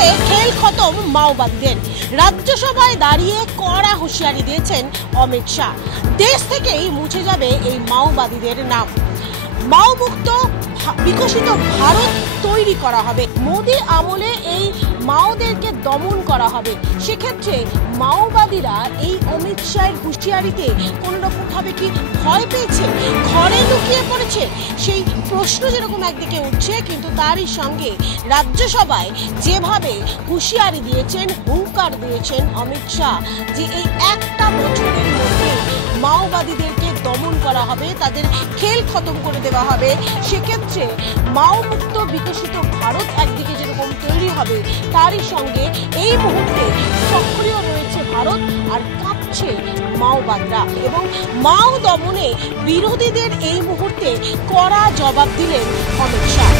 মুহূর্তে খেল খতম মাওবাদীদের। রাজ্যসভায় দাঁড়িয়ে কড়া হুঁশিয়ারি দিয়েছেন অমিত শাহ, দেশ থেকেই মুছে যাবে এই মাওবাদীদের নাম। মাও মুক্ত বিকশিত ভারত তৈরি করা হবে, মোদী আমলে এই মাওদেরকে দমন করা হবে। সেক্ষেত্রে মাওবাদীরা এই অমিত শাহের হুঁশিয়ারিতে কোনো রকম ভাবে কি ভয় পেয়েছে, ঘরে লুকিয়ে পড়েছে, সেই প্রশ্ন যেরকম একদিকে উঠছে, কিন্তু তারই সঙ্গে রাজ্যসভায় যেভাবে হুঁশিয়ারি দিয়েছেন, হুঙ্কার দিয়েছেন অমিত শাহ যে এই একটা বছরের মধ্যে মাওবাদীদেরকে দমন করা হবে, তাদের খেল খতম করে দেওয়া হবে। সেক্ষেত্রে মাও মুক্ত বিকশিত ভারত একদিকে যেরকম তৈরি হবে, তারই সঙ্গে এই মুহূর্তে সক্রিয় রয়েছে ভারত আর কাঁপছে মাওবাদরা। এবং মাও দমনে বিরোধীদের এই মুহূর্তে কড়া জবাব দিলেন অমিত শাহ।